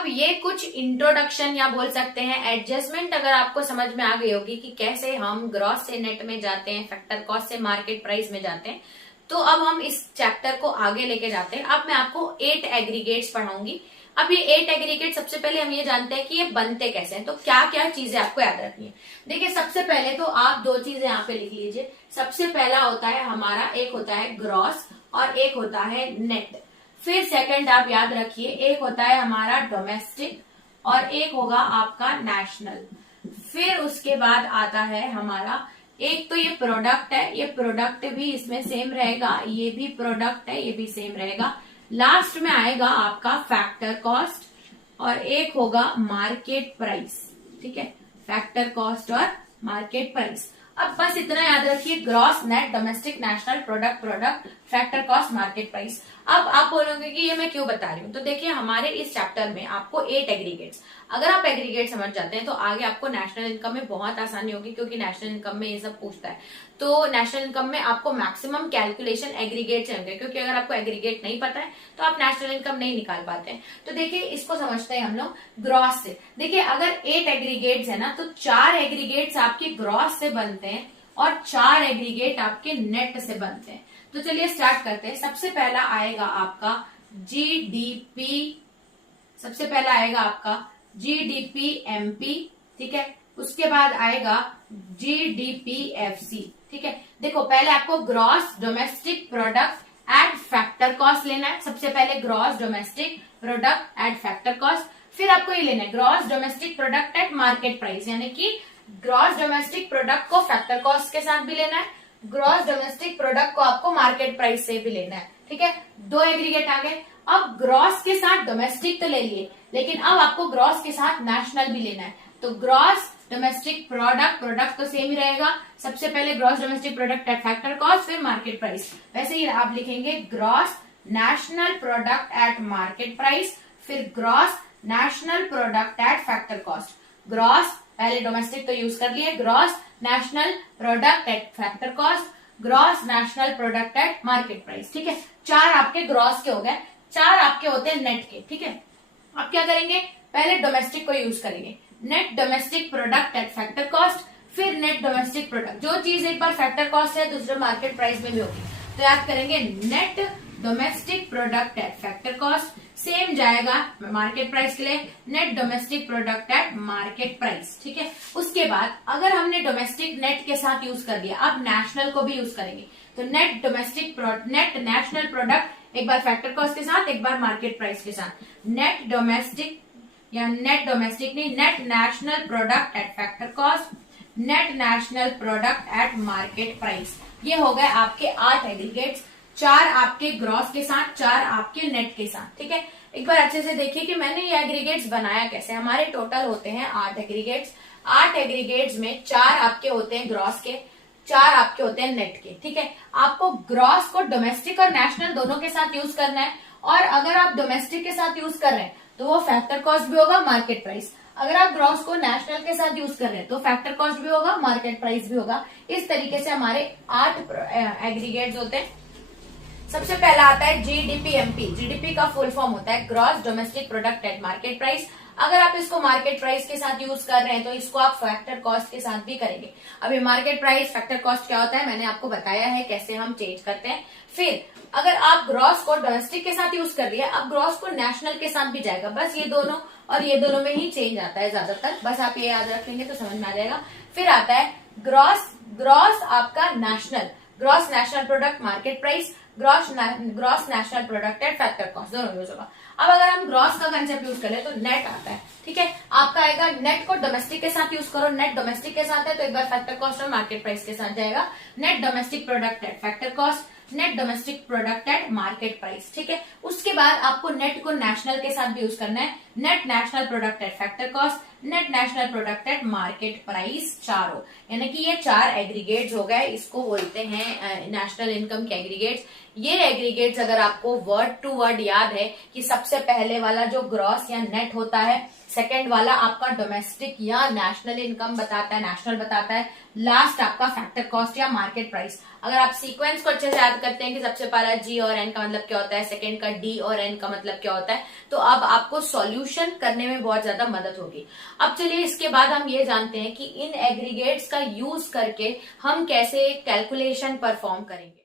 अब ये कुछ इंट्रोडक्शन या बोल सकते हैं एडजस्टमेंट अगर आपको समझ में आ गई होगी कि कैसे हम ग्रॉस से नेट में जाते हैं, फैक्टर कॉस्ट से मार्केट प्राइस में जाते हैं, तो अब हम इस चैप्टर को आगे लेके जाते हैं। अब मैं आपको 8 एग्रीगेट्स पढ़ाऊंगी। अब ये 8 एग्रीगेट सबसे पहले हम ये जानते हैं कि ये बनते कैसे हैं, तो क्या क्या चीजें आपको याद रखनी है। देखिए सबसे पहले तो आप 2 चीजें यहाँ पे लिख लीजिए। सबसे पहला होता है हमारा, एक होता है ग्रॉस और एक होता है नेट। फिर सेकंड आप याद रखिए, एक होता है हमारा डोमेस्टिक और एक होगा आपका नेशनल। फिर उसके बाद आता है हमारा, एक तो ये प्रोडक्ट है, ये प्रोडक्ट भी इसमें सेम रहेगा, ये भी प्रोडक्ट है, ये भी सेम रहेगा। लास्ट में आएगा आपका फैक्टर कॉस्ट और एक होगा मार्केट प्राइस। ठीक है, फैक्टर कॉस्ट और मार्केट प्राइस। अब बस इतना याद रखिए, gross, net, domestic, national, product, factor cost, market price. अब आप बोलोगे कि ये मैं क्यों बता रही हूँ, तो देखिए हमारे इस चैप्टर में आपको 8 एग्रीगेट्स, अगर आप एग्रीगेट समझ जाते हैं तो आगे आपको नेशनल इनकम में बहुत आसानी होगी, क्योंकि नेशनल इनकम में ये सब पूछता है। तो नेशनल इनकम में आपको मैक्सिमम कैलकुलेशन एग्रीगेट से होंगे, क्योंकि अगर आपको एग्रीगेट नहीं पता है तो आप नेशनल इनकम नहीं निकाल पाते हैं। तो देखिए इसको समझते हैं हम लोग ग्रॉस से। देखिए अगर 8 एग्रीगेट्स है ना, तो 4 एग्रीगेट्स आपके ग्रॉस से बनते हैं और 4 एग्रीगेट आपके नेट से बनते हैं। तो चलिए स्टार्ट करते हैं। सबसे पहला आएगा आपका जीडीपी, सबसे पहला आएगा आपका जीडीपी एमपी। ठीक है, उसके बाद आएगा जीडीपी एफसी। ठीक है, देखो पहले आपको gross domestic product at factor cost लेना है। सबसे पहले gross domestic product at factor cost, फिर आपको ये लेना है gross domestic product at market price, यानी कि ग्रॉस डोमेस्टिक प्रोडक्ट को फैक्टर कॉस्ट के साथ भी लेना है, ग्रॉस डोमेस्टिक प्रोडक्ट को आपको मार्केट प्राइस से भी लेना है। ठीक है, 2 एग्रीगेट आ गए। अब ग्रॉस के साथ डोमेस्टिक तो ले लिए, लेकिन अब आपको ग्रॉस के साथ नेशनल भी लेना है। तो ग्रॉस डोमेस्टिक प्रोडक्ट तो सेम ही रहेगा। सबसे पहले gross domestic product at factor cost, फिर मार्केट प्राइस। वैसे ही आप लिखेंगे gross national product at market price, फिर gross national product at factor cost. Gross पहले डोमेस्टिक तो यूज कर लिए, gross national product at factor cost, gross national product at market price. ठीक है, 4 आपके ग्रॉस के हो गए, 4 आपके होते हैं नेट के। ठीक है, अब क्या करेंगे, पहले डोमेस्टिक को यूज करेंगे, net domestic product at factor cost, फिर नेट डोमेस्टिक प्रोडक्ट। जो चीज एक बार फैक्टर कॉस्ट है दूसरे मार्केट प्राइस में भी होगी, तो याद करेंगे net domestic product at factor cost, same जाएगा मार्केट प्राइस के लिए, net domestic product at market price. ठीक है, उसके बाद अगर हमने डोमेस्टिक नेट के साथ यूज कर दिया, अब नेशनल को भी यूज करेंगे। तो net domestic net national product, एक बार फैक्टर कॉस्ट के साथ, एक बार मार्केट प्राइस के साथ, नेट डोमेस्टिक या नेट डोमेस्टिक नहीं, net national product at factor cost, net national product at market price. ये हो गए आपके 8 एग्रीगेट्स, 4 आपके ग्रॉस के साथ, 4 आपके नेट के साथ। ठीक है, एक बार अच्छे से देखिए कि मैंने ये एग्रीगेट्स बनाया कैसे। हमारे टोटल होते हैं 8 एग्रीगेट्स। 8 एग्रीगेट्स में 4 आपके होते हैं ग्रॉस के, 4 आपके होते हैं नेट के। ठीक है, आपको ग्रॉस को डोमेस्टिक और नेशनल दोनों के साथ यूज करना है, और अगर आप डोमेस्टिक के साथ यूज कर रहे हैं तो वो फैक्टर कॉस्ट भी होगा, मार्केट प्राइस। अगर आप ग्रॉस को नेशनल के साथ यूज कर रहे हैं तो फैक्टर कॉस्ट भी होगा, मार्केट प्राइस भी होगा। इस तरीके से हमारे 8 एग्रीगेट्स होते हैं। सबसे पहला आता है जीडीपी-एमपी। जीडीपी का फुल फॉर्म होता है gross domestic product at market price. अगर आप इसको मार्केट प्राइस के साथ यूज कर रहे हैं तो इसको आप फैक्टर कॉस्ट के साथ भी करेंगे। अभी मार्केट प्राइस फैक्टर कॉस्ट क्या होता है मैंने आपको बताया है, कैसे हम चेंज करते हैं। फिर अगर आप ग्रॉस को डोमेस्टिक के साथ यूज कर लिया, अब ग्रॉस को नेशनल के साथ भी जाएगा। बस ये दोनों और ये दोनों में ही चेंज आता है ज्यादातर, बस आप ये याद रख लेंगे तो समझ में आ जाएगा। फिर आता है ग्रॉस आपका national, gross national product market price, gross national product at factor cost, दोनों यूज होगा। अब अगर हम ग्रॉस का कंसेप्ट यूज करें तो नेट आता है। ठीक है, आपका आएगा नेट को डोमेस्टिक के साथ यूज करो, नेट डोमेस्टिक के साथ है तो एक बार फैक्टर कॉस्ट और मार्केट प्राइस के साथ जाएगा, net domestic product at factor cost, net domestic product at market price. ठीक है, उसके बाद आपको नेट को नेशनल के साथ भी यूज करना है, net national product at factor cost, net national product at market price 4 हो, यानी कि ये 4 एग्रीगेट्स हो गए, इसको बोलते हैं नेशनल इनकम के एग्रीगेट्स। ये एग्रीगेट्स अगर आपको वर्ड टू वर्ड याद है कि सबसे पहले वाला जो ग्रॉस या नेट होता है, सेकंड वाला आपका डोमेस्टिक या नेशनल इनकम बताता है, नेशनल बताता है, लास्ट आपका फैक्टर कॉस्ट या मार्केट प्राइस। अगर आप सीक्वेंस को अच्छे से याद करते हैं कि सबसे पहला जी और एन का मतलब क्या होता है, सेकंड का डी और एन का मतलब क्या होता है, तो अब आपको सॉल्यूशन करने में बहुत ज्यादा मदद होगी। अब चलिए इसके बाद हम ये जानते हैं कि इन एग्रीगेट्स का यूज करके हम कैसे कैलकुलेशन परफॉर्म करेंगे।